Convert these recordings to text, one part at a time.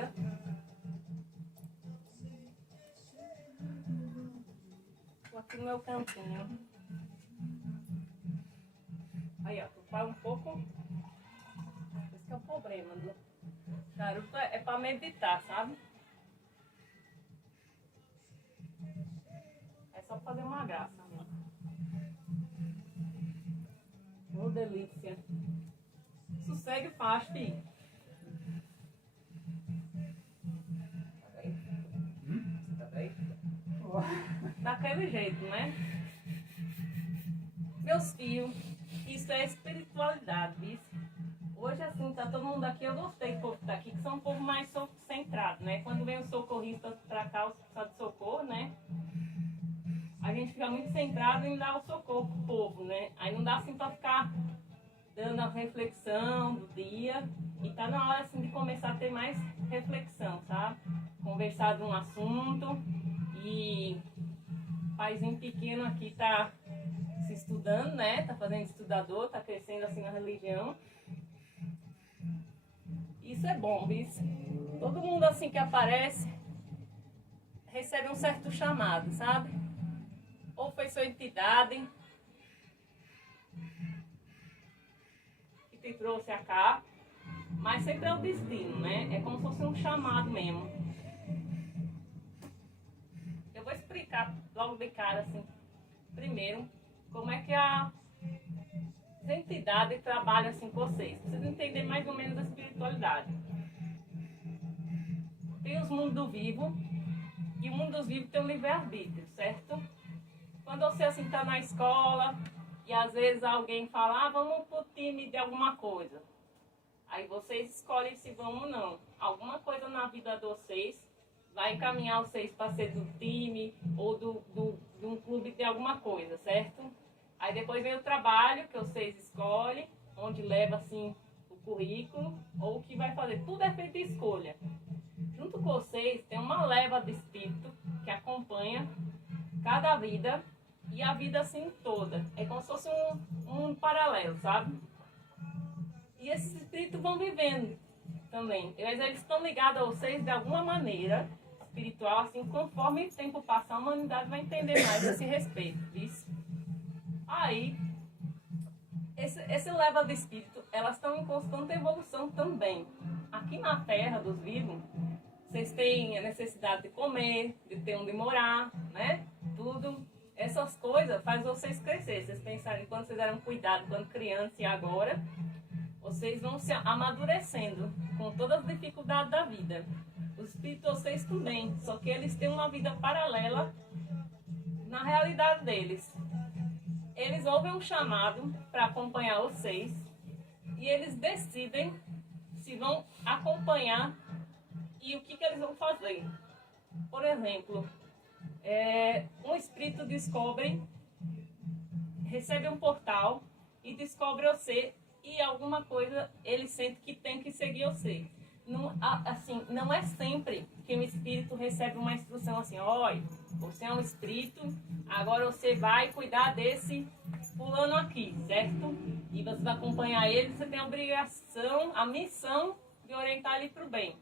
dia. Estou aqui no meu cantinho. Aí, ó, tu faz um pouco. Esse que é o problema do charuto, é para meditar, sabe? É só fazer uma graça mesmo. Oh, delícia. Sossegue e faz, filho. Tá bem? Daquele jeito, né? Meus filhos, isso é espiritualidade, viu? Hoje, assim, tá todo mundo aqui, eu gostei do povo que tá aqui, que são um povo mais centrado, né? Quando vem os socorristas pra cá, os de socorro, né? A gente fica muito centrado em dar o socorro pro povo, né? Aí não dá assim pra ficar dando a reflexão do dia. E tá na hora, assim, de começar a ter mais reflexão, sabe? Conversar de um assunto. E o paizinho pequeno aqui tá se estudando, né? Tá fazendo estudador, tá crescendo assim na religião. Isso é bom, viu? Todo mundo assim que aparece recebe um certo chamado, sabe? Ou foi sua entidade que te trouxe cá, mas sempre é o destino, né? É como se fosse um chamado mesmo. Eu vou explicar logo de cara, assim, primeiro, como é que a entidade trabalha assim com vocês. Vocês entenderem mais ou menos a espiritualidade. Tem os mundos vivos, e o mundo dos vivos tem o livre-arbítrio, certo? Quando você assim está na escola e às vezes alguém fala, vamos pro time de alguma coisa. Aí vocês escolhem se vão ou não. Alguma coisa na vida de vocês vai encaminhar vocês para ser do time ou de um clube de alguma coisa, certo? Aí depois vem o trabalho que vocês escolhem, onde leva assim o currículo ou o que vai fazer. Tudo é feito de escolha. Junto com vocês tem uma leva de espírito que acompanha cada vida e a vida assim toda. É como se fosse um paralelo, sabe? E esses espíritos vão vivendo também. Eles estão ligados a vocês de alguma maneira espiritual, assim, conforme o tempo passar, a humanidade vai entender mais esse respeito, isso. Aí, esse level de espírito, elas estão em constante evolução também. Aqui na Terra dos vivos, vocês têm a necessidade de comer, de ter onde morar, né? Tudo. Essas coisas fazem vocês crescer. Vocês pensarem quando vocês eram cuidados, quando criança e agora, vocês vão se amadurecendo com todas as dificuldades da vida. Os espíritos vocês também, só que eles têm uma vida paralela na realidade deles. Eles ouvem um chamado para acompanhar vocês e eles decidem se vão acompanhar e o que eles vão fazer. Por exemplo, um espírito descobre, recebe um portal e descobre você e alguma coisa ele sente que tem que seguir você. Não, assim, não é sempre que um espírito recebe uma instrução assim, olha, você é um espírito, agora você vai cuidar desse fulano aqui, certo? E você vai acompanhar ele, você tem a obrigação, a missão de orientar ele para o bem.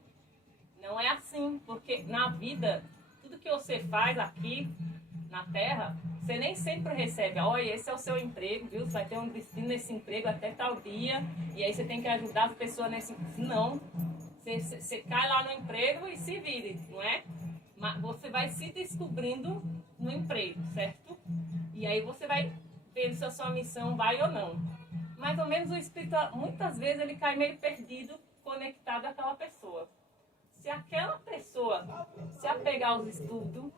Não é assim, porque na vida, tudo que você faz aqui na Terra, você nem sempre recebe, olha, esse é o seu emprego, viu? Você vai ter um destino nesse emprego até tal dia, e aí você tem que ajudar as pessoas nesse... Não, você cai lá no emprego e se vire, não é? Mas você vai se descobrindo no emprego, certo? E aí você vai ver se a sua missão vai ou não. Mais ou menos o espírito, muitas vezes ele cai meio perdido, conectado àquela pessoa. Se aquela pessoa se apegar aos estudos,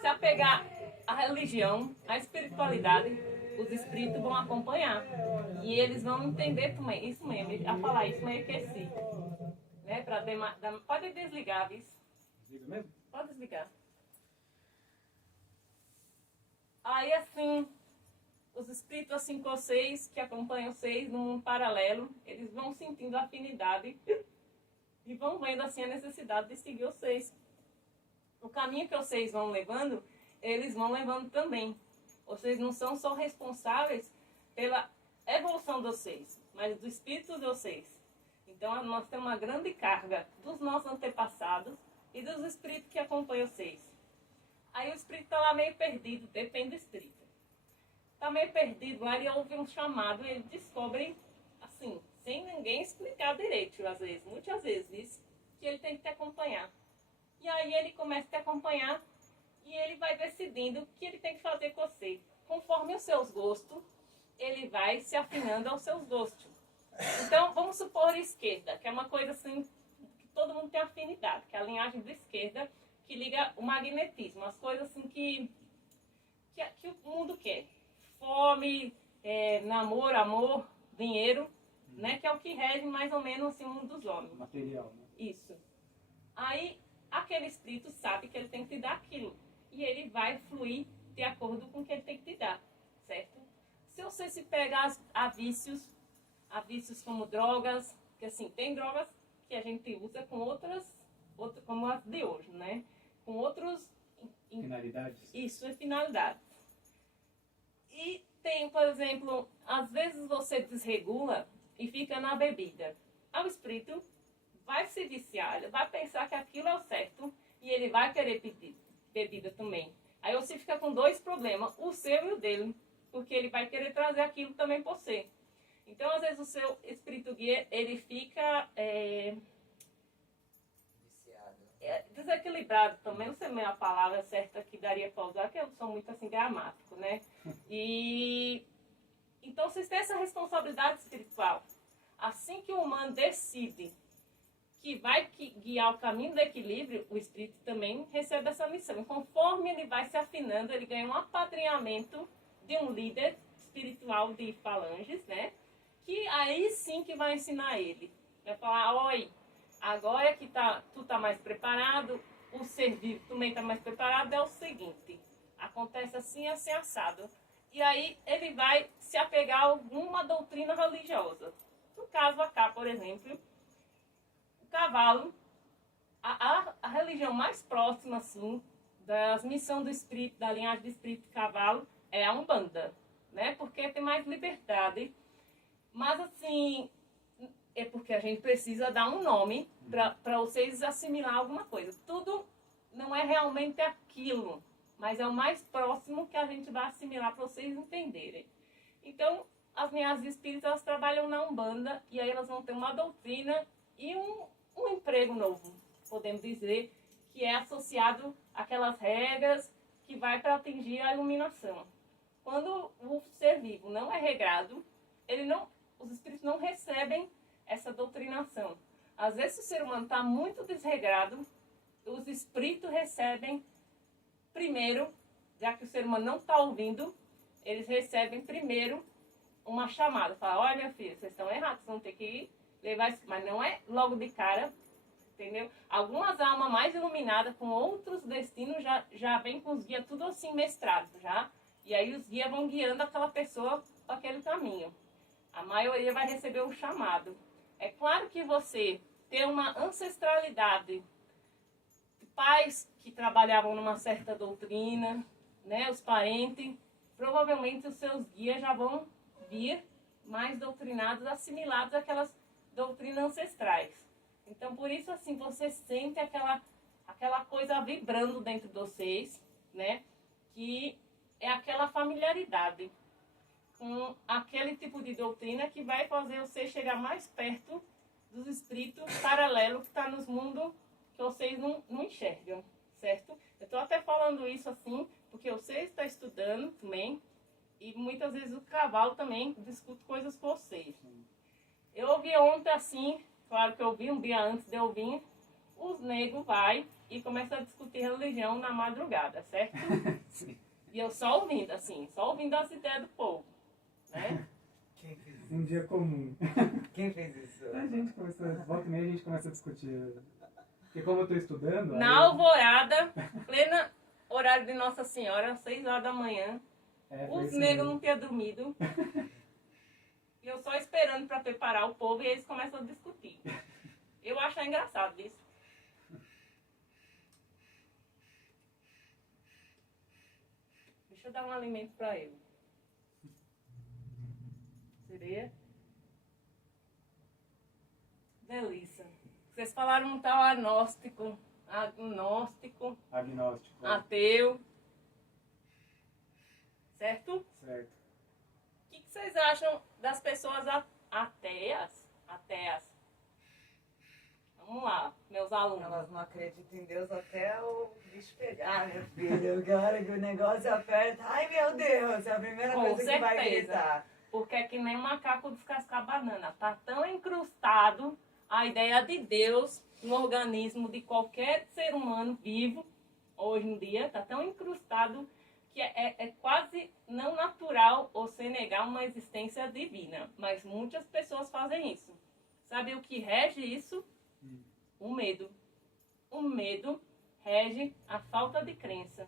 se apegar à religião, à espiritualidade, os espíritos vão acompanhar. E eles vão entender também, isso mesmo, a falar isso, mas esqueci. Né? Pode desligar, viu? Desliga mesmo? Pode desligar. Aí assim, os espíritos assim com vocês, que acompanham vocês num mundo paralelo, eles vão sentindo afinidade e vão vendo assim a necessidade de seguir vocês. O caminho que vocês vão levando, eles vão levando também. Vocês não são só responsáveis pela evolução de vocês, mas do espírito de vocês. Então nós temos uma grande carga dos nossos antepassados, antepassados e dos espíritos que acompanham vocês. Aí o espírito está lá meio perdido, depende do espírito. Está meio perdido lá, ele ouve um chamado, ele descobre, assim, sem ninguém explicar direito, às vezes, muitas vezes, que ele tem que te acompanhar. E aí ele começa a te acompanhar e ele vai decidindo o que ele tem que fazer com você. Conforme os seus gostos, ele vai se afinando aos seus gostos. Então, vamos supor a esquerda, que é uma coisa assim, que todo mundo tem afinidade, que é a linhagem da esquerda, que liga o magnetismo, as coisas assim que o mundo quer. Fome, namoro, amor, dinheiro, né? Que é o que rege mais ou menos assim, o mundo dos homens. Material, né? Isso. Aí, aquele espírito sabe que ele tem que te dar aquilo. E ele vai fluir de acordo com o que ele tem que te dar, certo? Se você se pegar a vícios como drogas, que assim, tem drogas que a gente usa com outras como as de hoje, né? Com outros... Finalidades? Isso, é finalidade. E tem, por exemplo, às vezes você desregula e fica na bebida. O espírito vai se viciar, ele vai pensar que aquilo é o certo e ele vai querer pedir bebida também. Aí você fica com dois problemas, o seu e o dele, porque ele vai querer trazer aquilo também por você. Então, às vezes, o seu espírito guia, ele fica desequilibrado também. Não sei a palavra certa que daria para usar, que eu sou muito assim gramático, né? E então, vocês têm essa responsabilidade espiritual. Assim que o humano decide que vai guiar o caminho do equilíbrio, o espírito também recebe essa missão. E conforme ele vai se afinando, ele ganha um apadrinhamento de um líder espiritual de falanges, né? Que aí sim que vai ensinar ele. Vai falar, oi, agora que tu tá mais preparado, o ser vivo também está mais preparado, é o seguinte, acontece assim, assim, assado. E aí ele vai se apegar a alguma doutrina religiosa. No caso acá, por exemplo, o cavalo, a religião mais próxima, assim, das missões do espírito, da linhagem do espírito de cavalo, é a Umbanda, né? Porque tem mais liberdade. Mas, assim, é porque a gente precisa dar um nome para vocês assimilar alguma coisa. Tudo não é realmente aquilo, mas é o mais próximo que a gente vai assimilar para vocês entenderem. Então, as linhas espíritas, elas trabalham na Umbanda e aí elas vão ter uma doutrina e um emprego novo, podemos dizer, que é associado àquelas regras que vai para atingir a iluminação. Quando o ser vivo não é regrado, os espíritos não recebem essa doutrinação. Às vezes, se o ser humano está muito desregrado, os espíritos recebem primeiro, já que o ser humano não está ouvindo, eles recebem primeiro uma chamada. Fala, olha, meu filho, vocês estão errados, vocês vão ter que levar isso. Mas não é logo de cara, entendeu? Algumas almas mais iluminadas, com outros destinos, já vem com os guias tudo assim mestrados, já. E aí os guias vão guiando aquela pessoa para aquele caminho. A maioria vai receber um chamado. É claro que você tem uma ancestralidade, pais que trabalhavam numa certa doutrina, né, os parentes, provavelmente os seus guias já vão vir mais doutrinados, assimilados àquelas doutrinas ancestrais. Então, por isso, assim, você sente aquela coisa vibrando dentro de vocês, né, que é aquela familiaridade com aquele tipo de doutrina que vai fazer você chegar mais perto dos espíritos paralelos que estão nos mundos que vocês não enxergam, certo? Eu estou até falando isso assim, porque você está estudando também, e muitas vezes o cavalo também discute coisas com vocês. Eu ouvi ontem assim, claro que eu ouvi um dia antes de eu vir, os negros vai e começa a discutir religião na madrugada, certo? Sim. E eu só ouvindo, assim, só ouvindo as ideias do povo, né? Quem fez isso? Um dia comum. Quem fez isso? A gente começou, volta e meia a gente começa a discutir. Porque como eu estou estudando... Na alvorada, plena horário de Nossa Senhora, 6 horas da manhã, foi os isso negros mesmo. não tinham dormido. E eu só esperando para preparar o povo e eles começam a discutir. Eu acho engraçado isso. Deixa eu dar um alimento para ele. Seria? Delícia. Vocês falaram um tal agnóstico, agnóstico, Agnóstico. ateu, certo? Certo. O que vocês acham das pessoas ateias? Ateias. Vamos lá, meus alunos. Elas não acreditam em Deus até o bicho pegar, meu filho. Agora que o negócio aperta. Ai, meu Deus, é a primeira Com coisa que vai certeza. gritar. Porque é que nem um macaco descascar banana. Tá tão incrustado a ideia de Deus no organismo de qualquer ser humano vivo, hoje em dia, tá tão incrustado que é quase não natural você negar uma existência divina. Mas muitas pessoas fazem isso. Sabe o que rege isso? O medo. O medo rege a falta de crença.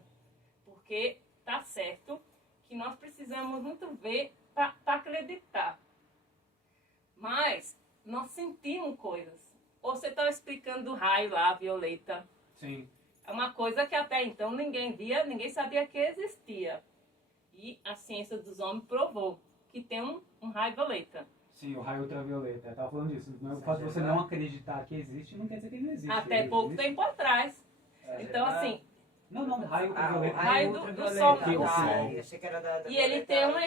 Porque tá certo que nós precisamos muito ver para acreditar. Mas nós sentimos coisas. Você estava explicando do raio lá, Violeta. Sim. É uma coisa que até então ninguém via, ninguém sabia que existia. E a ciência dos homens provou que tem um raio violeta. Sim, o raio ultravioleta. Eu tava falando disso. O fato de você não acreditar que existe não quer dizer que ele não existe. Até Ele pouco existe. tempo atrás. Então, assim, Não, raio ultravioleta. raio do ultravioleta. sol. do Ah, sol. eu achei que era da E ele tem um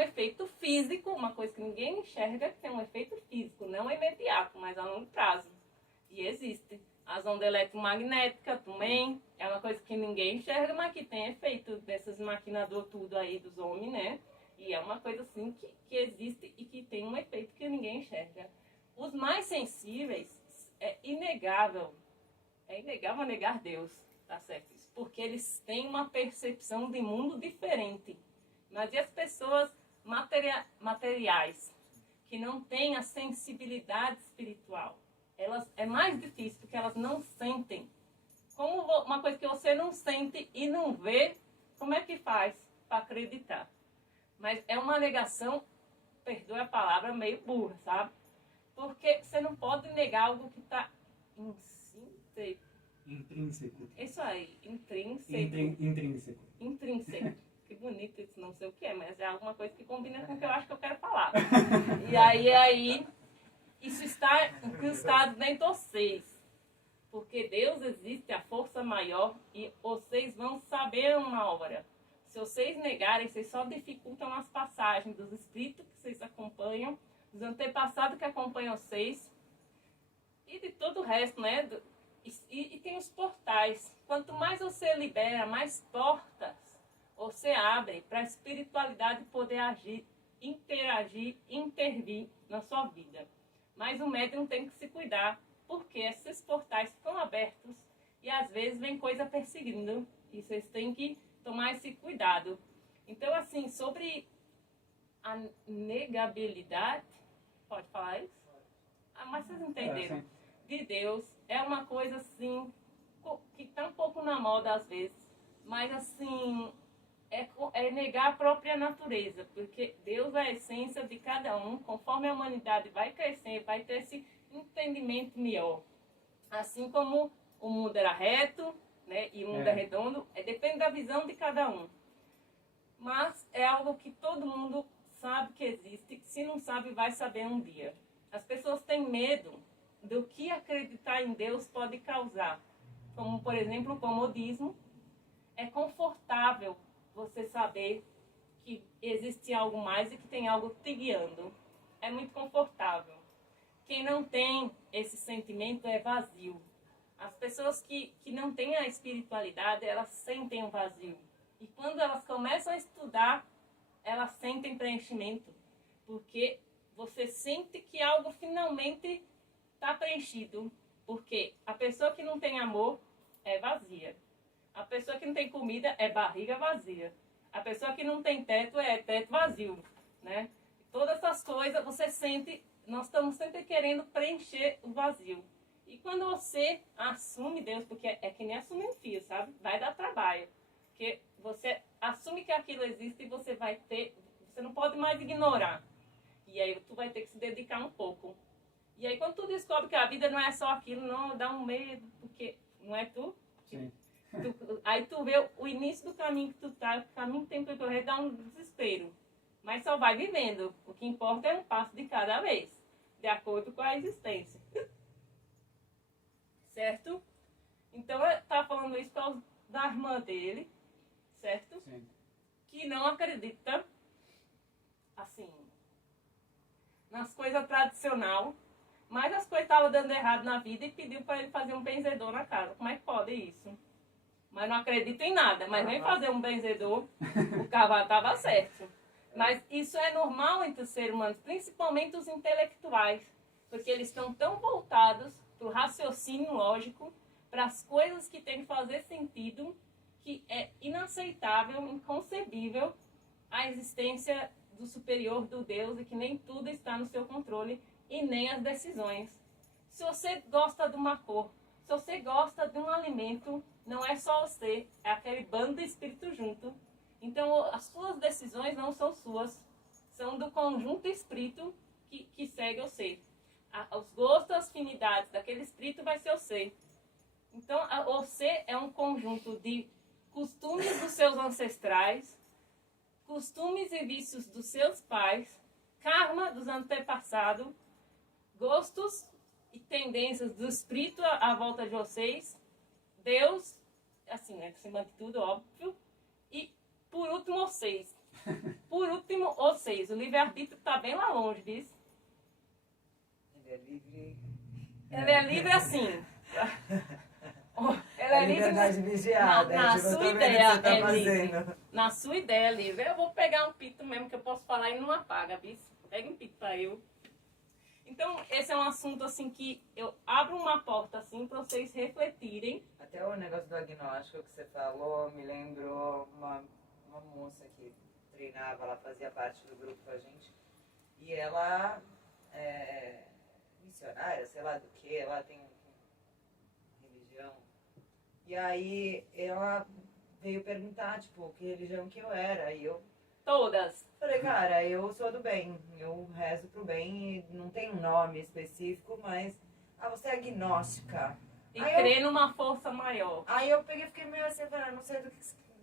efeito físico, uma coisa que ninguém enxerga, que tem um efeito físico, não imediato, mas a longo prazo. E existe. As ondas eletromagnéticas também, é uma coisa que ninguém enxerga, mas que tem efeito desses maquinador tudo aí dos homens, né? E é uma coisa assim que existe e que tem um efeito que ninguém enxerga. Os mais sensíveis, é inegável negar Deus, tá certo? Isso, porque eles têm uma percepção de mundo diferente. Mas e as pessoas materiais, que não têm a sensibilidade espiritual? É mais difícil, porque elas não sentem. Como uma coisa que você não sente e não vê, como é que faz para acreditar? Mas é uma negação, perdoe a palavra, meio burra, sabe? Porque você não pode negar algo que está Intrínseco. isso aí, intrínseco. Intrínseco. Intrínseco. Que bonito isso, não sei o que é, mas é alguma coisa que combina com o que eu acho que eu quero falar. E aí, isso está incrustado dentro de vocês. Porque Deus existe, a força maior, e vocês vão saber uma hora. Se vocês negarem, vocês só dificultam as passagens dos espíritos que vocês acompanham, dos antepassados que acompanham vocês, e de todo o resto, né? E tem os portais. Quanto mais você libera, mais portas você abre para a espiritualidade poder agir, interagir, intervir na sua vida. Mas o médium tem que se cuidar, porque esses portais ficam abertos e às vezes vem coisa perseguindo. E vocês têm que tomar esse cuidado. Então, assim, sobre a negabilidade, pode falar isso? Ah, mas vocês entenderam. De Deus, é uma coisa assim, que está um pouco na moda às vezes, mas assim, é negar a própria natureza, porque Deus é a essência de cada um, conforme a humanidade vai crescer, vai ter esse entendimento melhor. Assim como o mundo era reto, né, e o mundo é redondo, depende da visão de cada um. Mas é algo que todo mundo sabe que existe, se não sabe, vai saber um dia. As pessoas têm medo do que acreditar em Deus pode causar. Como, por exemplo, o comodismo. É confortável você saber que existe algo mais e que tem algo te guiando. É muito confortável. Quem não tem esse sentimento é vazio. As pessoas que não têm a espiritualidade, elas sentem um vazio. E quando elas começam a estudar, elas sentem preenchimento. Porque você sente que algo finalmente está preenchido. Porque a pessoa que não tem amor é vazia. A pessoa que não tem comida é barriga vazia. A pessoa que não tem teto é teto vazio, né? Todas essas coisas você sente, nós estamos sempre querendo preencher o vazio. E quando você assume Deus, porque é que nem assumir um filho, sabe? Vai dar trabalho. Porque você assume que aquilo existe e você não pode mais ignorar. E aí tu vai ter que se dedicar um pouco. E aí quando tu descobre que a vida não é só aquilo, não, dá um medo, porque não é tu? Sim. Aí tu vê o início do caminho que tu tá, o caminho que tem que correr, dá um desespero. Mas só vai vivendo. O que importa é um passo de cada vez, de acordo com a existência. certo? Então, ele tá falando isso por causa da irmã dele, certo? Sim. Que não acredita, assim, nas coisas tradicionais, mas as coisas estavam dando errado na vida e pediu para ele fazer um benzedor na casa. Como é que pode isso? Mas não acredita em nada, mas nem fazer um benzedor, o cavalo estava certo. Mas isso é normal entre os seres humanos, principalmente os intelectuais, porque eles estão tão voltados para o raciocínio lógico, para as coisas que têm que fazer sentido, que é inaceitável, inconcebível a existência do superior, do Deus, e que nem tudo está no seu controle e nem as decisões. Se você gosta de uma cor, se você gosta de um alimento, não é só você, é aquele bando de espírito junto. Então, as suas decisões não são suas, são do conjunto espírito que segue o ser. Os gostos, as afinidades daquele espírito vai ser o ser. Então, o ser é um conjunto de costumes dos seus ancestrais, costumes e vícios dos seus pais, karma dos antepassados, gostos e tendências do espírito à volta de vocês, Deus, assim, acima de tudo, óbvio, e por último, vocês. Por último, vocês. O livre-arbítrio está bem lá longe disso. Ele é livre. Ele é livre assim. Ele é livre liberdade vigiada. na tipo, eu tô sua vendo o que ideia, você tá é livre. fazendo. Na sua ideia é livre. Eu vou pegar um pito mesmo que eu posso falar e não apaga, bicho. Pega um pito para eu. Então, esse é um assunto assim que eu abro uma porta assim para vocês refletirem. Até o negócio do agnóstico que você falou me lembrou uma moça que treinava, ela fazia parte do grupo com a gente. E ela é missionária, sei lá do que, ela tem religião. E aí ela veio perguntar, tipo, que religião que eu era. E eu Todas. falei, cara, eu sou do bem, eu rezo pro bem e não tem um nome específico, mas... Ah, você é agnóstica. E Aí crer numa força maior. Aí eu peguei e fiquei meio assim, falei, não sei do que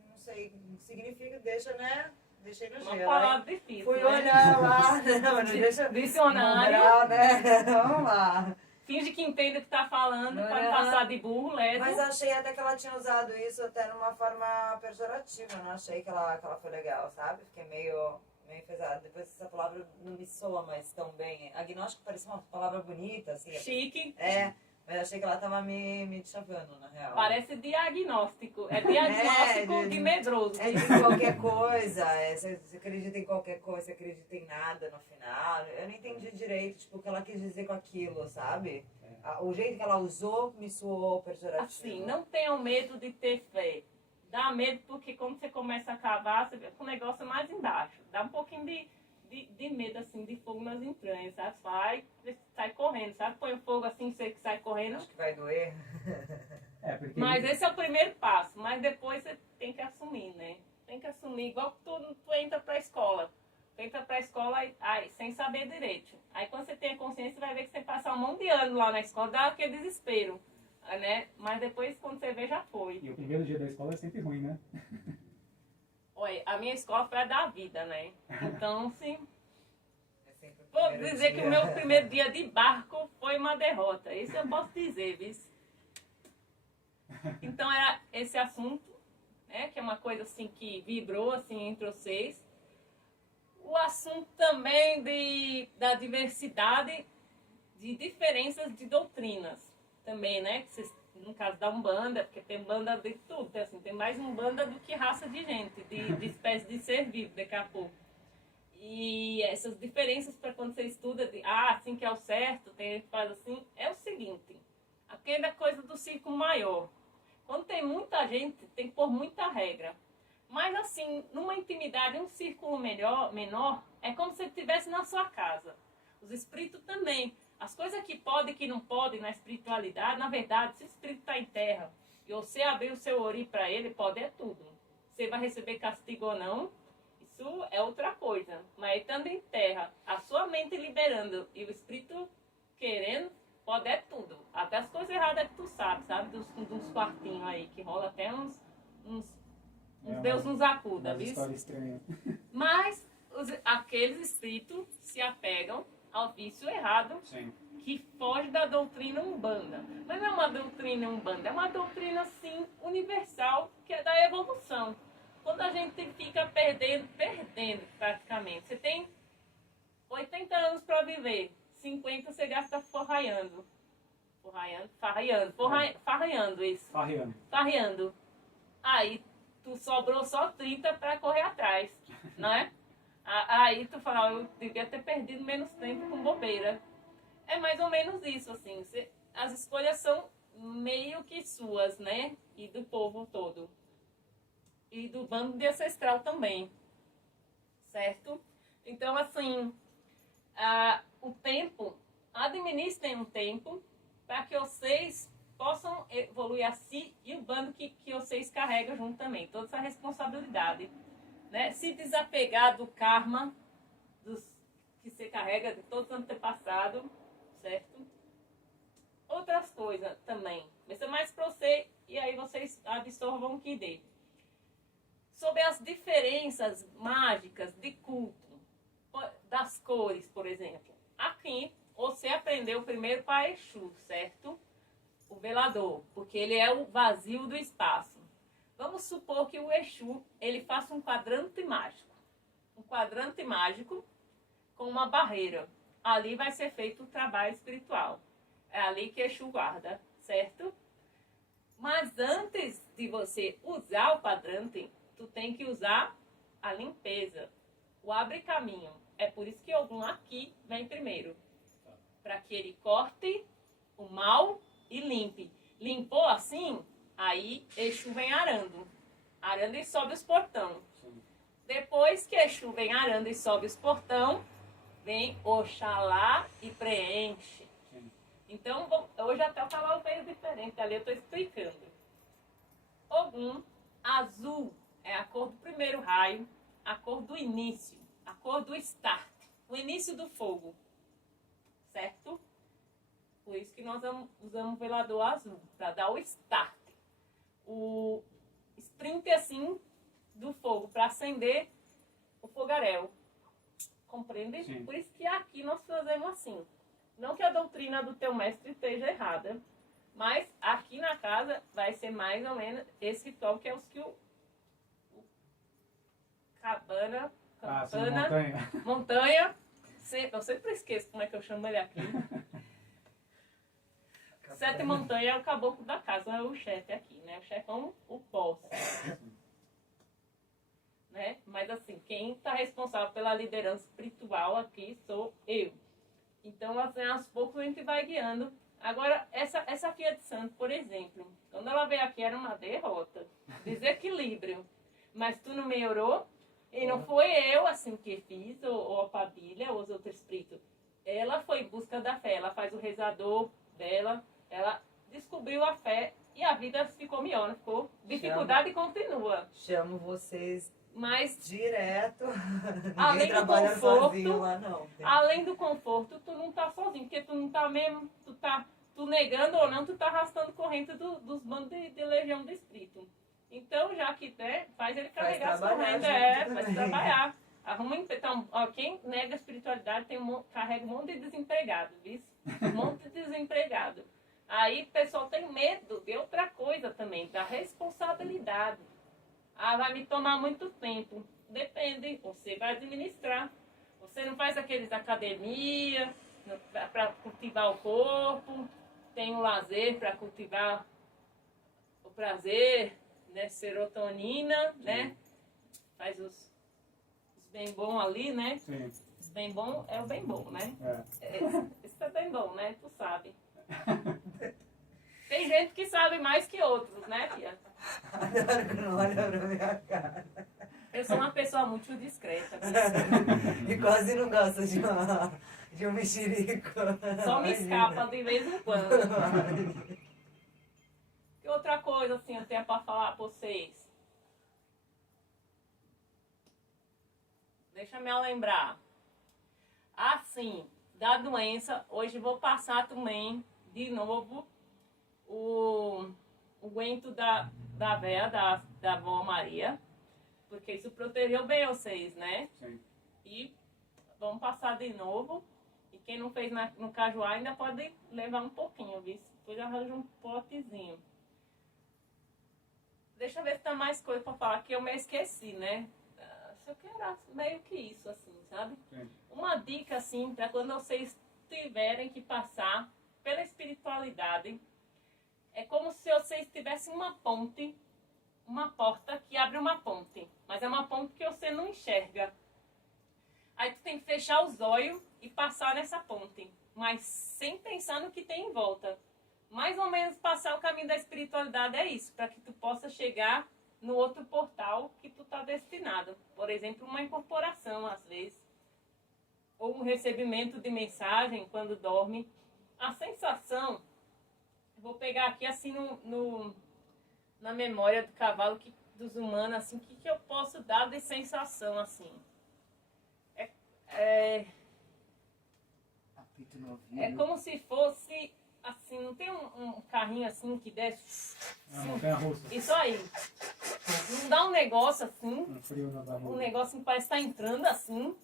não sei o que significa, deixa, né? Deixei no Uma gelo. palavra difícil. Fui né? olhar lá, não deixa Dicionário. Moral, né? Vamos lá. Finge que entende o que tá falando para Não, não passar de burro, leso. Mas achei até que ela tinha usado isso até numa forma pejorativa, não achei que ela foi legal, sabe? Fiquei meio pesada. Depois essa palavra não me soa mais tão bem. Agnóstico parecia uma palavra bonita, assim. Chique. Mas achei que ela tava me chavando, na real. Parece diagnóstico. É diagnóstico de medroso. É de qualquer coisa, você acredita em qualquer coisa, você acredita em nada no final. Eu não entendi direito, tipo, o que ela quis dizer com aquilo, sabe? O jeito que ela usou me soou pejorativo. Assim, não tenham medo de ter fé. Dá medo porque quando você começa a cavar, você vê que o negócio é mais embaixo. Dá um pouquinho de medo, assim, de fogo nas entranhas, sabe? Sai correndo, sabe? Põe o fogo assim, você que sai correndo. Acho que vai doer. Porque Mas esse é o primeiro passo. Mas depois você tem que assumir, né? Tem que assumir. Igual que tu entra pra escola. Tu entra pra escola aí, sem saber direito. Aí quando você tem a consciência, você vai ver que você passa um monte de ano lá na escola. Dá aquele desespero, né? Mas depois, quando você vê, já foi. E o primeiro dia da escola é sempre ruim, né? Olha, a minha escola foi a da vida, né? Então, sim. É sempre o Vou primeiro dizer dia. que o meu primeiro dia de barco foi uma derrota. Isso eu posso dizer, viu? Então era esse assunto, né? Que é uma coisa assim que vibrou assim entre vocês. O assunto também da diversidade de diferenças de doutrinas. Também, né? Que vocês, no caso da Umbanda, porque tem banda de tudo, assim, tem mais Umbanda do que raça de gente, de espécie de ser vivo daqui a pouco. E essas diferenças para quando você estuda, assim que é o certo, tem gente que faz assim, é o seguinte, aquela coisa do círculo maior. Quando tem muita gente, tem que pôr muita regra. Mas assim, numa intimidade, um círculo menor, é como se você estivesse na sua casa. Os espíritos também. As coisas que podem e que não podem na espiritualidade, na verdade, se o espírito está em terra e você abrir o seu ori para ele, pode é tudo. Você vai receber castigo ou não, isso é outra coisa. Mas estando em terra, a sua mente liberando e o espírito querendo, pode é tudo. Até as coisas erradas que tu sabe, dos quartinhos aí, que rola até uns Deus nos acuda, Uma viu? história estranha. Mas aqueles espíritos se apegam ao vício errado Sim. que foge da doutrina Umbanda. Mas não é uma doutrina Umbanda, é uma doutrina, sim, universal, que é da evolução. Quando a gente fica perdendo praticamente. Você tem 80 anos para viver, 50 você gasta farreando isso. Farreando. Aí tu sobrou só 30 para correr atrás, não é? Aí tu fala, eu devia ter perdido menos tempo com bobeira. É mais ou menos isso, assim. As escolhas são meio que suas, né? E do povo todo. E do bando de ancestral também. Certo? Então, assim, o tempo, administrem um tempo para que vocês possam evoluir a si e o bando que vocês carregam junto também. Toda essa responsabilidade. Né? Se desapegar do karma que você carrega de todos os antepassados, certo? Outras coisas também. Vai ser mais para você e aí vocês absorvam o que dê. Sobre as diferenças mágicas de culto, das cores, por exemplo. Aqui, você aprendeu primeiro para Exu, certo? O velador, porque ele é o vazio do espaço. Vamos supor que o Exu, ele faça um quadrante mágico. Um quadrante mágico com uma barreira. Ali vai ser feito o trabalho espiritual. É ali que Exu guarda, certo? Mas antes de você usar o quadrante, tu tem que usar a limpeza, o abre caminho. É por isso que Ogum aqui vem primeiro. Para que ele corte o mal e limpe. Limpou assim, aí Exu vem arando. Arando e sobe os portão. Depois que Exu vem arando e sobe os portão, vem Oxalá e preenche. Então, hoje até o cavalo veio diferente. Ali eu estou explicando. Ogum, azul, é a cor do primeiro raio, a cor do início, a cor do start, o início do fogo. Certo? Por isso que nós usamos o velador azul, para dar o start. O sprint assim do fogo, para acender o fogaréu. Compreende? Sim. Por isso que aqui nós fazemos assim. Não que a doutrina do teu mestre esteja errada, mas aqui na casa vai ser mais ou menos esse ritual que é os que o Campana, Montanha, eu sempre esqueço como é que eu chamo ele aqui. Sete Montanha é o caboclo da casa, é o chefe aqui, né? O chefão, o boss. Né? Mas assim, quem está responsável pela liderança espiritual aqui sou eu. Então, assim, aos poucos a gente vai guiando. Agora, essa filha de santo, por exemplo, quando ela veio aqui era uma derrota, desequilíbrio. Mas tu não melhorou? E não foi eu, assim, que fiz, ou a Padilha, ou os outros espíritos. Ela foi em busca da fé, ela faz o rezador dela, ela descobriu a fé e a vida ficou melhor, não ficou? Dificuldade continua. Chamo vocês mas direto. Além Ninguém do trabalha conforto, sozinho lá, não. além do conforto, tu não tá sozinho, porque tu não tá mesmo, tu negando ou não, tu tá arrastando corrente dos bandos de legião do espírito. Então, já que faz ele carregar as correntes, faz trabalhar. Arruma, então, ó, quem nega a espiritualidade carrega um monte de desempregado, viu? Um monte de desempregado. Aí o pessoal tem medo de outra coisa também, da responsabilidade. Ah, vai me tomar muito tempo. Depende, você vai administrar. Você não faz aqueles academia para cultivar o corpo, tem o lazer para cultivar o prazer, né? Serotonina, né? Faz os bem bom ali, né? Sim. Os bem bom é o bem bom, né? Isso é bem bom, né? Tu sabe. Tem gente que sabe mais que outros, né, tia? Adoro que não olha pra minha cara. Eu sou uma pessoa muito discreta. E quase não gosta de um mexerico. Só me escapa de vez em quando. Que outra coisa, assim, eu tenho pra falar pra vocês? Deixa eu lembrar. Assim, da doença, hoje vou passar também, de novo, o guento da véia, da avó Maria, porque isso protegeu bem vocês, né? Sim. E vamos passar de novo E quem não fez no cajuá ainda pode levar um pouquinho, viu? Depois arranja um potezinho. Deixa eu ver se tem mais coisa pra falar, que eu me esqueci, né? Só que era meio que isso, assim, sabe? Sim. Uma dica, assim, para quando vocês tiverem que passar pela espiritualidade, é como se vocês tivessem uma ponte, uma porta que abre uma ponte, mas é uma ponte que você não enxerga. Aí tu tem que fechar os olhos e passar nessa ponte, mas sem pensar no que tem em volta. Mais ou menos passar o caminho da espiritualidade é isso, para que tu possa chegar no outro portal que tu está destinado. Por exemplo, uma incorporação, às vezes, ou um recebimento de mensagem quando dorme. A sensação, vou pegar aqui assim na memória do cavalo, dos humanos, assim, o que eu posso dar de sensação, assim? Apito no ouvido. É como se fosse, assim, não tem um carrinho assim que desce? É uma montanha-russa. Isso aí. Não dá um negócio assim, Um frio na barriga. um negócio que parece estar entrando assim.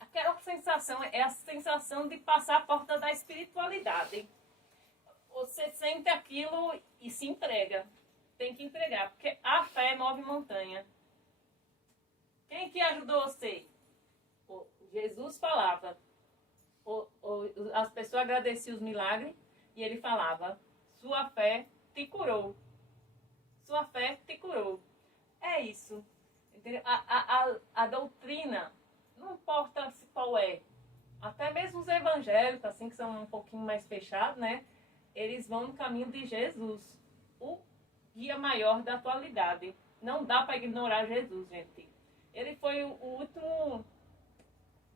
Aquela sensação é a sensação de passar a porta da espiritualidade. Você sente aquilo e se entrega. Tem que entregar, porque a fé move montanha. Quem que ajudou você? Jesus falava. As pessoas agradeciam os milagres e ele falava: sua fé te curou. Sua fé te curou. É isso. Entendeu? A doutrina, não importa qual é. Até mesmo os evangélicos, assim, que são um pouquinho mais fechados, né? Eles vão no caminho de Jesus, o guia maior da atualidade. Não dá para ignorar Jesus, gente. Ele foi o último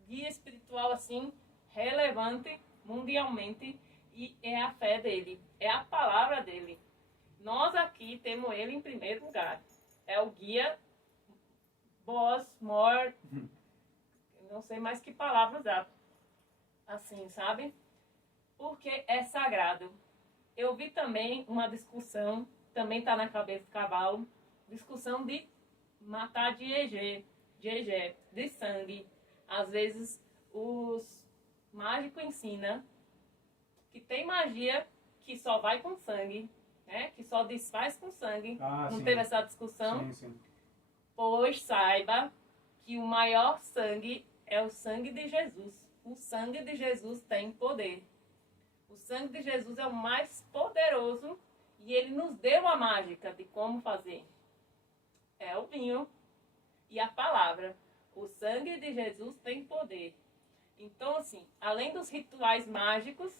guia espiritual, assim, relevante mundialmente, e é a fé dele, é a palavra dele. Nós aqui temos ele em primeiro lugar. É o guia boss, more, não sei mais que palavra usar. Assim, sabe? Porque é sagrado. Eu vi também uma discussão, também está na cabeça do cavalo, discussão de matar de egé, de sangue. Às vezes os mágicos ensinam que tem magia que só vai com sangue, né? Que só desfaz com sangue. Não Sim. teve essa discussão? Sim, sim. Pois saiba que o maior sangue é o sangue de Jesus. O sangue de Jesus tem poder. O sangue de Jesus é o mais poderoso e ele nos deu a mágica de como fazer. É o vinho e a palavra. O sangue de Jesus tem poder. Então, assim, além dos rituais mágicos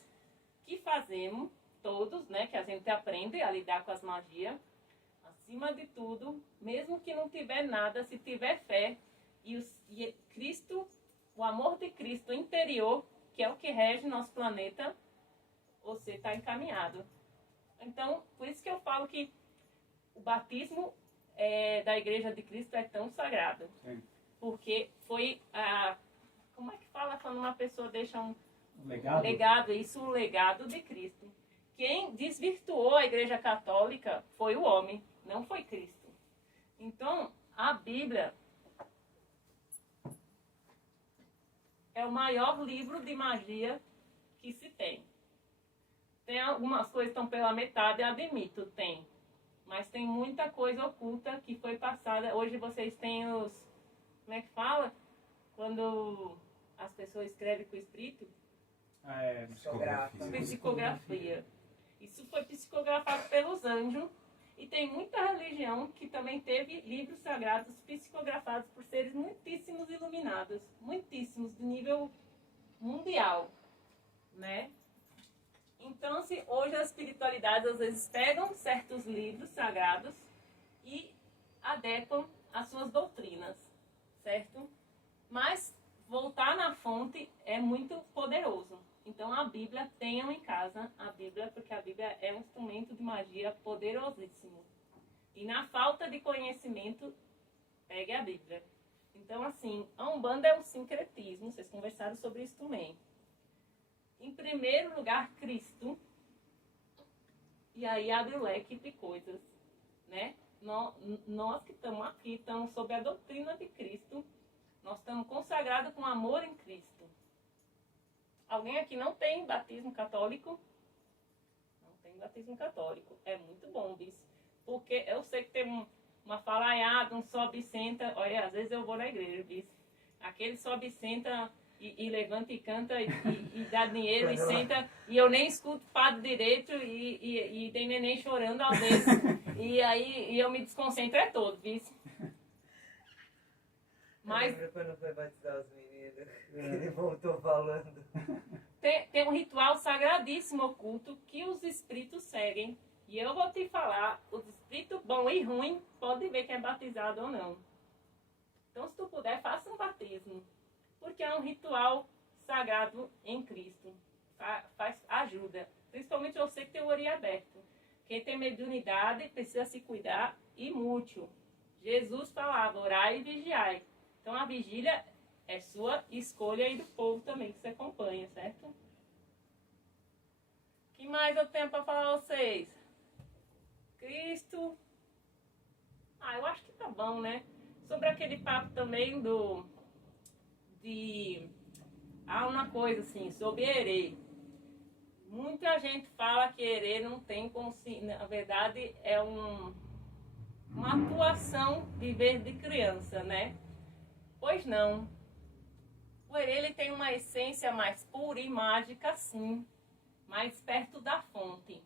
que fazemos, todos, né, que a gente aprende a lidar com as magias, acima de tudo, mesmo que não tiver nada, se tiver fé e Cristo, o amor de Cristo interior, que é o que rege nosso planeta, você está encaminhado. Então, por isso que eu falo que o batismo da Igreja de Cristo é tão sagrado. Sim. Porque foi a... Como é que fala quando uma pessoa deixa um Legado? legado? Isso, um legado de Cristo. Quem desvirtuou a Igreja Católica foi o homem, não foi Cristo. Então, a Bíblia é o maior livro de magia que se tem. Tem algumas coisas que estão pela metade, admito, tem. Mas tem muita coisa oculta que foi passada. Hoje vocês têm os... Como é que fala? Quando as pessoas escrevem com o espírito? Psicografia. Isso foi psicografado pelos anjos. E tem muita religião que também teve livros sagrados psicografados por seres muitíssimos iluminados. Muitíssimos, de nível mundial. Né? Então, assim, hoje as espiritualidades às vezes pegam certos livros sagrados e adequam as suas doutrinas, certo? Mas voltar na fonte é muito poderoso. Então a Bíblia, tenham em casa a Bíblia, porque a Bíblia é um instrumento de magia poderosíssimo. E na falta de conhecimento, pegue a Bíblia. Então, assim, a Umbanda é um sincretismo, vocês conversaram sobre isso também. Em primeiro lugar, Cristo. E aí abre o leque de coisas, né? Nós que estamos aqui, estamos sob a doutrina de Cristo. Nós estamos consagrados com amor em Cristo. Alguém aqui não tem batismo católico? Não tem batismo católico. É muito bom isso. Porque eu sei que tem uma falaiada, um sobe e senta. Olha, às vezes eu vou na igreja, viu? Aquele sobe e senta e levanta e canta e dá dinheiro e senta. E eu nem escuto o padre direito e tem neném chorando às vezes. E eu me desconcentro todo, viu? Mas Eu lembro quando foi batizar os meninos, que ele voltou falando. tem um ritual sagradíssimo oculto que os espíritos seguem. E eu vou te falar, os espíritos bom e ruim podem ver quem é batizado ou não. Então, se tu puder, faça um batismo. Porque é um ritual sagrado em Cristo. Ajuda. Principalmente você que tem o olho aberto. Quem tem mediunidade precisa se cuidar e mútuo. Jesus falava, orai e vigiai. Então, a vigília é sua escolha e do povo também que você acompanha, certo? O que mais eu tenho para falar a vocês? Cristo. Eu acho que tá bom, né? Sobre aquele papo também uma coisa assim, sobre herê. Muita gente fala que herê não tem consciência. Na verdade, é uma atuação viver de criança, né? Pois não. O herê ele tem uma essência mais pura e mágica, sim, mais perto da fonte.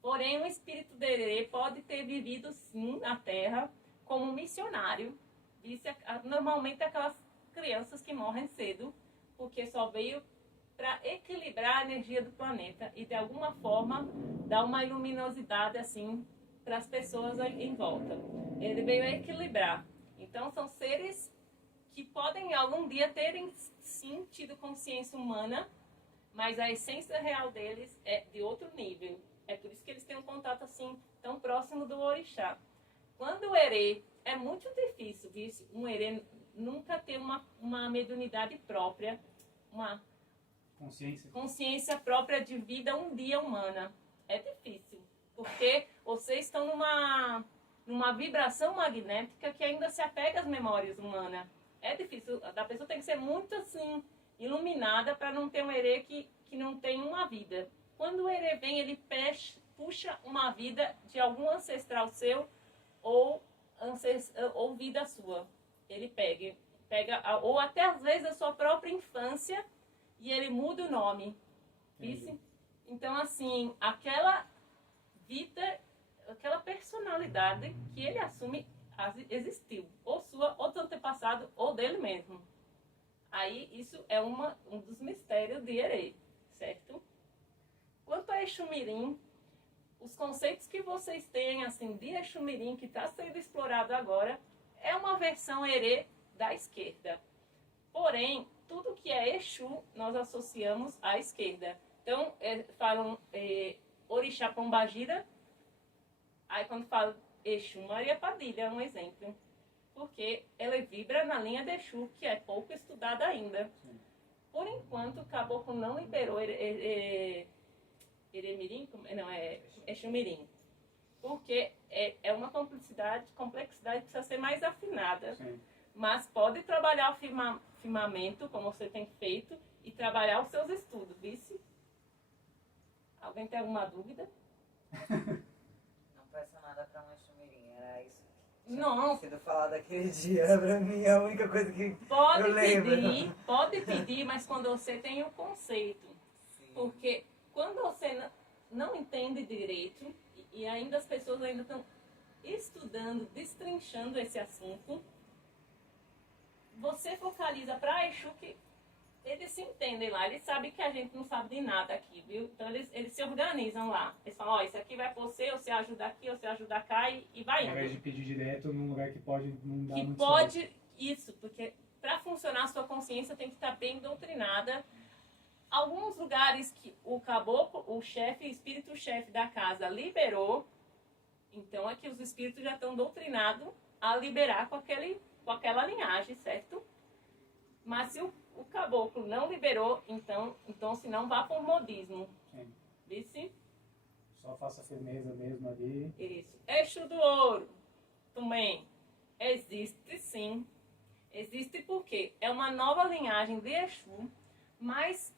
Porém, o espírito de herê pode ter vivido, sim, na Terra como missionário. Isso normalmente aquelas crianças que morrem cedo, porque só veio para equilibrar a energia do planeta e, de alguma forma, dar uma luminosidade, assim, para as pessoas em volta. Ele veio a equilibrar. Então, são seres que podem algum dia terem sim tido consciência humana, mas a essência real deles é de outro nível. É por isso que eles têm um contato assim tão próximo do orixá. Quando o herê, é muito difícil, viu? Um herê nunca ter uma mediunidade própria, uma consciência própria de vida um dia humana. É difícil, porque vocês estão numa vibração magnética que ainda se apega às memórias humanas. É difícil, a pessoa tem que ser muito assim, iluminada para não ter um herê que não tem uma vida. Quando o herê vem, ele puxa uma vida de algum ancestral seu ou vida sua. Ele pega, ou até às vezes a sua própria infância, e ele muda o nome. Isso? Então, assim, aquela vida, aquela personalidade que ele assume existiu, ou sua, ou do antepassado, ou dele mesmo. Aí, isso é um dos mistérios de herê, certo? Quanto a Exumirim, os conceitos que vocês têm, assim, de Exumirim, que está sendo explorado agora, é uma versão herê da esquerda. Porém, tudo que é Exu, nós associamos à esquerda. Então, falam Orixá Pombagira, aí quando falam Exu Maria Padilha, é um exemplo. Porque ela vibra na linha de Exu, que é pouco estudada ainda. Sim. Por enquanto, o caboclo não liberou Eremirim, não, é Exumirim. Porque é uma complexidade que precisa ser mais afinada. Sim. Mas pode trabalhar o firmamento, como você tem feito, e trabalhar os seus estudos, vice? Alguém tem alguma dúvida? Não peço nada para um Exumirim, era isso que tinha sido falado aquele dia. Para mim é a única coisa que eu lembro. Pode pedir, mas quando você tem o conceito. Sim. Porque quando você não entende direito, e ainda as pessoas ainda estão estudando, destrinchando esse assunto, você focaliza para Exu que eles se entendem lá, eles sabem que a gente não sabe de nada aqui, viu? Então eles se organizam lá. Eles falam, isso aqui vai por você ajuda aqui, você ajuda cá e vai indo. Ao invés de pedir direto num lugar que pode não dar muito certo. Isso, porque para funcionar a sua consciência tem que estar bem doutrinada. Alguns lugares que o caboclo, o espírito-chefe da casa liberou, então é que os espíritos já estão doutrinados a liberar com aquela linhagem, certo? Mas se o caboclo não liberou, então se não vá por modismo. Sim. Vice? Só faça firmeza mesmo ali. Isso. Exu do ouro também existe, sim. Existe porque é uma nova linhagem de Exu, mais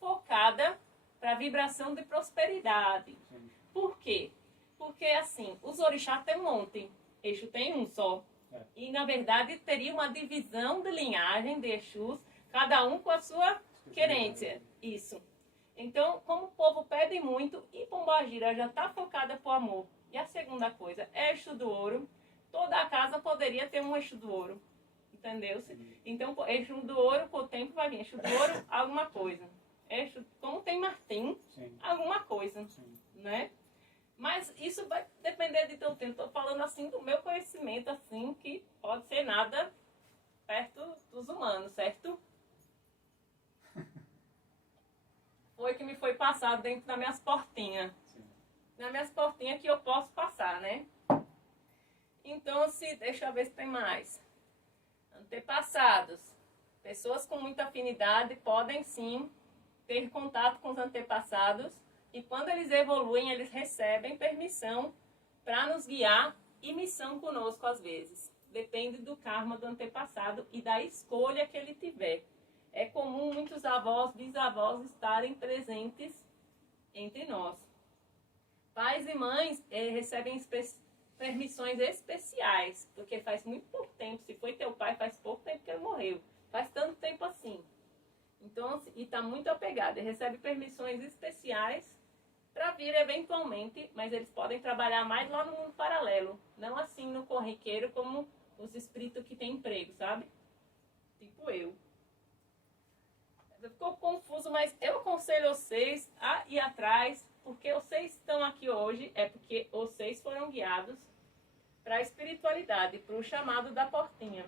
focada para a vibração de prosperidade. Sim. Por quê? Porque, assim, os orixás têm um monte, Exu tem um só. É. E, na verdade, teria uma divisão de linhagem de Exus, cada um com a sua querência. Isso. Então, como o povo pede muito, e Pombagira já está focada para o amor. E a segunda coisa, é Exu do ouro. Toda a casa poderia ter um Exu do ouro. Entendeu? Então, Exu do ouro, com o tempo vai vir. Exu do ouro, alguma coisa. Exu, como tem Martim, Sim. alguma coisa. Sim. Né? Mas isso vai depender de teu tempo. Estou falando assim do meu conhecimento, assim, que pode ser nada perto dos humanos, certo? Foi que me foi passado dentro das minhas portinhas. Sim. Nas minhas portinhas que eu posso passar, né? Então, deixa eu ver se tem mais. Antepassados. Pessoas com muita afinidade podem sim ter contato com os antepassados. E quando eles evoluem, eles recebem permissão para nos guiar e missão conosco às vezes. Depende do karma do antepassado e da escolha que ele tiver. É comum muitos avós, bisavós estarem presentes entre nós. Pais e mães recebem permissões especiais, porque faz muito pouco tempo. Se foi teu pai, faz pouco tempo que ele morreu. Faz tanto tempo assim. Então, e está muito apegado. Ele recebe permissões especiais para vir eventualmente, mas eles podem trabalhar mais lá no mundo paralelo. Não assim no corriqueiro como os espíritos que têm emprego, sabe? Tipo eu. Ficou confuso, mas eu aconselho vocês a ir atrás, porque vocês estão aqui hoje, é porque vocês foram guiados para a espiritualidade, para o chamado da portinha.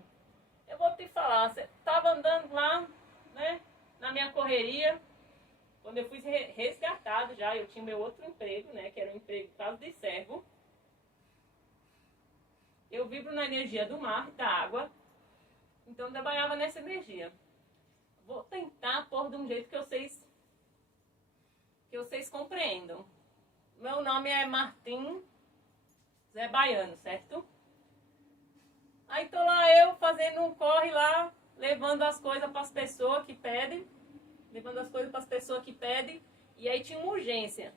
Eu vou te falar, você estava andando lá, né, na minha correria, quando eu fui resgatado já, eu tinha meu outro emprego, né, que era um emprego por causa de servo. Eu vibro na energia do mar, da água, então eu trabalhava nessa energia. Vou tentar pôr de um jeito que vocês compreendam. Meu nome é Martim Zé Baiano, certo? Aí tô lá eu fazendo um corre lá, levando as coisas para as pessoas que pedem. E aí tinha uma urgência.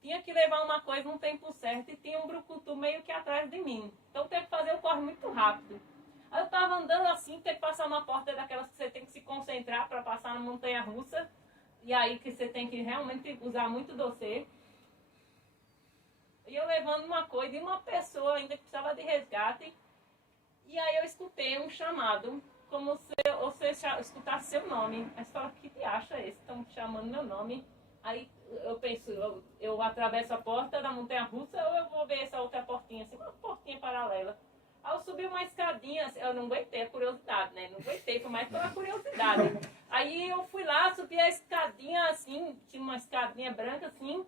Tinha que levar uma coisa no tempo certo e tinha um brucutu meio que atrás de mim. Então eu tinha que fazer o corre muito rápido. Aí eu tava andando assim, tem que passar uma porta daquelas que você tem que se concentrar para passar na montanha-russa. E aí que você tem que realmente usar muito doce. E eu levando uma coisa e uma pessoa ainda que precisava de resgate. E aí eu escutei um chamado, como se você escutasse seu nome. Aí você fala, que diacho é esse? Estão chamando meu nome. Aí eu penso, eu atravesso a porta da montanha-russa ou eu vou ver essa outra portinha, assim, uma portinha paralela. Aí eu subi uma escadinha, assim, eu não aguentei a curiosidade, né? Não aguentei, foi mais pela curiosidade. Aí eu fui lá, subi a escadinha, assim, tinha uma escadinha branca, assim.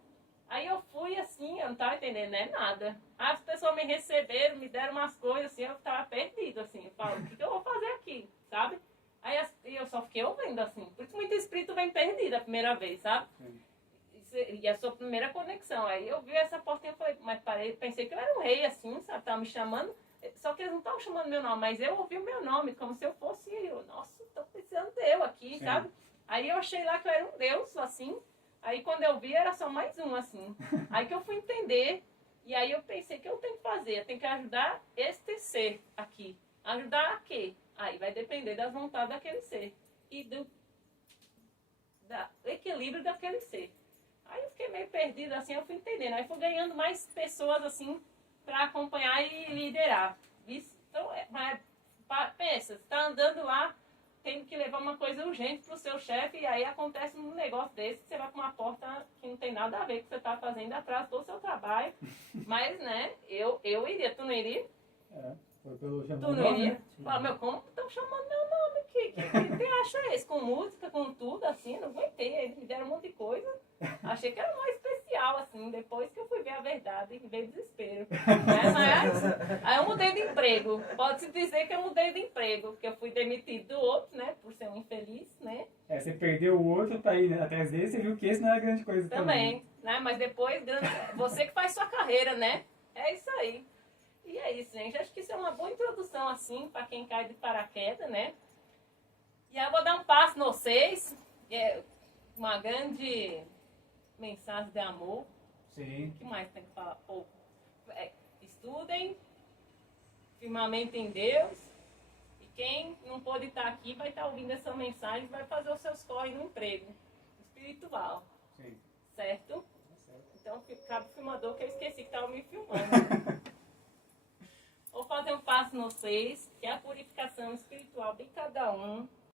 Aí eu fui, assim, eu não tava entendendo, né? Nada. Aí as pessoas me receberam, me deram umas coisas, assim, eu tava perdido, assim. Eu falo, o que eu vou fazer aqui, sabe? Aí eu só fiquei ouvindo, assim. Por isso muito espírito vem perdido a primeira vez, sabe? Sim. E a sua primeira conexão. Aí eu vi essa portinha, falei, mas parei, pensei que eu era um rei, assim, sabe? Tava me chamando. Só que eles não estavam chamando meu nome, mas eu ouvi o meu nome, como se eu fosse eu. Nossa, tô precisando de eu aqui, Sim. sabe? Aí eu achei lá que eu era um deus, assim. Aí quando eu vi, era só mais um, assim. Aí que eu fui entender. E aí eu pensei, o que eu tenho que fazer? Eu tenho que ajudar este ser aqui. Ajudar a quê? Aí vai depender das vontades daquele ser. E do equilíbrio daquele ser. Aí eu fiquei meio perdida, assim, eu fui entendendo. Aí fui ganhando mais pessoas, assim, para acompanhar e liderar. Então, pensa, você está andando lá, tendo que levar uma coisa urgente para o seu chefe, e aí acontece um negócio desse, você vai com uma porta que não tem nada a ver com o que você está fazendo atrás do seu trabalho. Mas, né, eu iria, tu não iria? Foi pelo Tu não iria? Fala, meu, como estão chamando meu nome aqui? Que acha esse? Com música, com tudo, assim, eu não aguentei. Eles me deram um monte de coisa. Achei que era mais especial, assim. Depois que eu fui ver a verdade, veio desespero. Mas, aí eu mudei de emprego. Pode-se dizer que eu mudei de emprego, porque eu fui demitido do outro, né? Por ser um infeliz, né? Você perdeu o outro, tá aí, né, atrás dele, você viu que esse não era grande coisa também. Também, né? Mas depois, você que faz sua carreira, né? É isso aí. E é isso, gente. Acho que isso é uma boa introdução, assim, para quem cai de paraquedas, né? E aí eu vou dar um passo no vocês. É uma grande mensagem de amor. Sim. O que mais tem que falar? Pouco. Estudem, firmamente em Deus. E quem não pôde estar aqui vai estar ouvindo essa mensagem e vai fazer os seus corre no emprego espiritual. Sim. Certo? Tá certo. Então, cabe o filmador que eu esqueci que estava me filmando. Vou fazer um passo no vocês, que é a purificação espiritual de cada um.